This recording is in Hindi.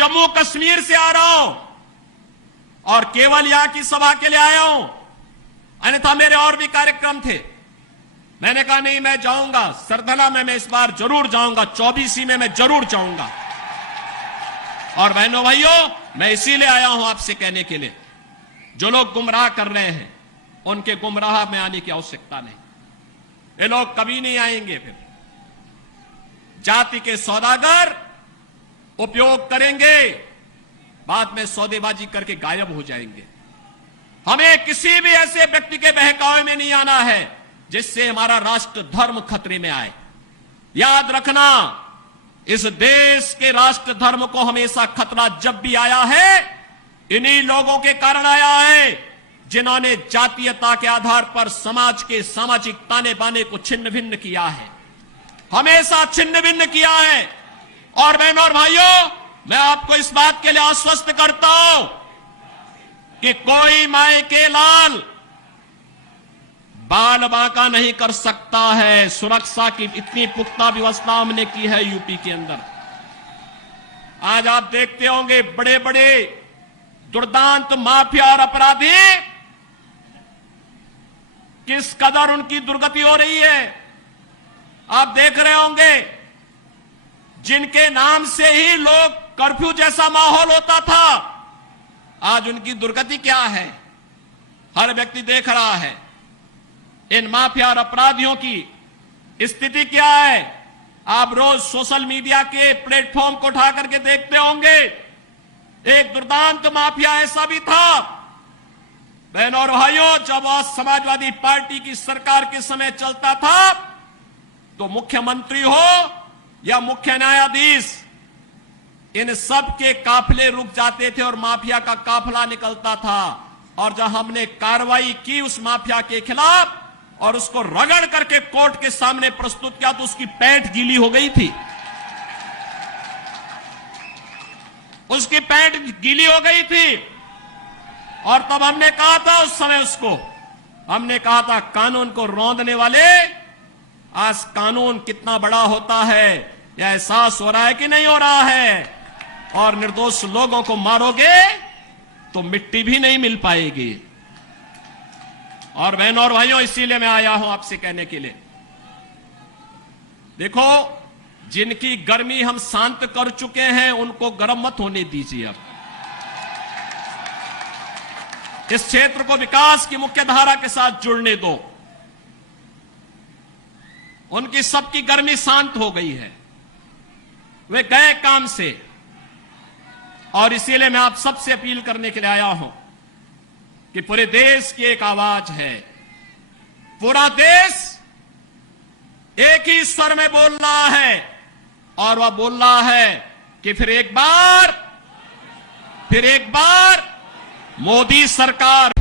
जम्मू कश्मीर से आ रहा हूं और केवल यहां की सभा के लिए आया हूं, अन्यथा मेरे और भी कार्यक्रम थे। मैंने कहा नहीं, मैं जाऊंगा सरधना में, मैं इस बार जरूर जाऊंगा, 24 में मैं जरूर जाऊंगा। और बहनों भाइयों, मैं इसीलिए आया हूं आपसे कहने के लिए, जो लोग गुमराह कर रहे हैं उनके गुमराह में आने की आवश्यकता नहीं। ये लोग कभी नहीं आएंगे। फिर जाति के सौदागर उपयोग करेंगे, बाद में सौदेबाजी करके गायब हो जाएंगे। हमें किसी भी ऐसे व्यक्ति के बहकावे में नहीं आना है जिससे हमारा राष्ट्र धर्म खतरे में आए। याद रखना, इस देश के राष्ट्र धर्म को हमेशा खतरा जब भी आया है, इन्हीं लोगों के कारण आया है जिन्होंने जातीयता के आधार पर समाज के सामाजिक ताने बाने को छिन्न भिन्न किया है, हमेशा छिन्न भिन्न किया है। और बहनों और भाइयों, मैं आपको इस बात के लिए आश्वस्त करता हूं कि कोई माय के लाल बाल बांका नहीं कर सकता है। सुरक्षा की इतनी पुख्ता व्यवस्था हमने की है यूपी के अंदर। आज आप देखते होंगे बड़े बड़े दुर्दांत माफिया और अपराधी किस कदर उनकी दुर्गति हो रही है। आप देख रहे होंगे, जिनके नाम से ही लोग कर्फ्यू जैसा माहौल होता था, आज उनकी दुर्गति क्या है, हर व्यक्ति देख रहा है। इन माफिया और अपराधियों की स्थिति क्या है, आप रोज सोशल मीडिया के प्लेटफॉर्म को उठा करके देखते होंगे। एक दुर्दांत माफिया ऐसा भी था, बहनों और भाइयों, जब आज समाजवादी पार्टी की सरकार के समय चलता था तो मुख्यमंत्री हो या मुख्य न्यायाधीश, इन सब के काफिले रुक जाते थे और माफिया का काफिला निकलता था। और जब हमने कार्रवाई की उस माफिया के खिलाफ और उसको रगड़ करके कोर्ट के सामने प्रस्तुत किया तो उसकी पैंट गीली हो गई थी, उसकी पैंट गीली हो गई थी। और तब हमने कहा था, उस समय उसको हमने कहा था, कानून को रौंदने वाले, आज कानून कितना बड़ा होता है यह एहसास हो रहा है कि नहीं हो रहा है। और निर्दोष लोगों को मारोगे तो मिट्टी भी नहीं मिल पाएगी। और बहनों और भाइयों, इसीलिए मैं आया हूं आपसे कहने के लिए, देखो, जिनकी गर्मी हम शांत कर चुके हैं उनको गर्म मत होने दीजिए। अब इस क्षेत्र को विकास की मुख्य धारा के साथ जुड़ने दो। उनकी सबकी गर्मी शांत हो गई है, वे गए काम से। और इसीलिए मैं आप सबसे अपील करने के लिए आया हूं कि पूरे देश की एक आवाज है, पूरा देश एक ही स्वर में बोल रहा है। और वह बोल रहा है कि फिर एक बार मोदी सरकार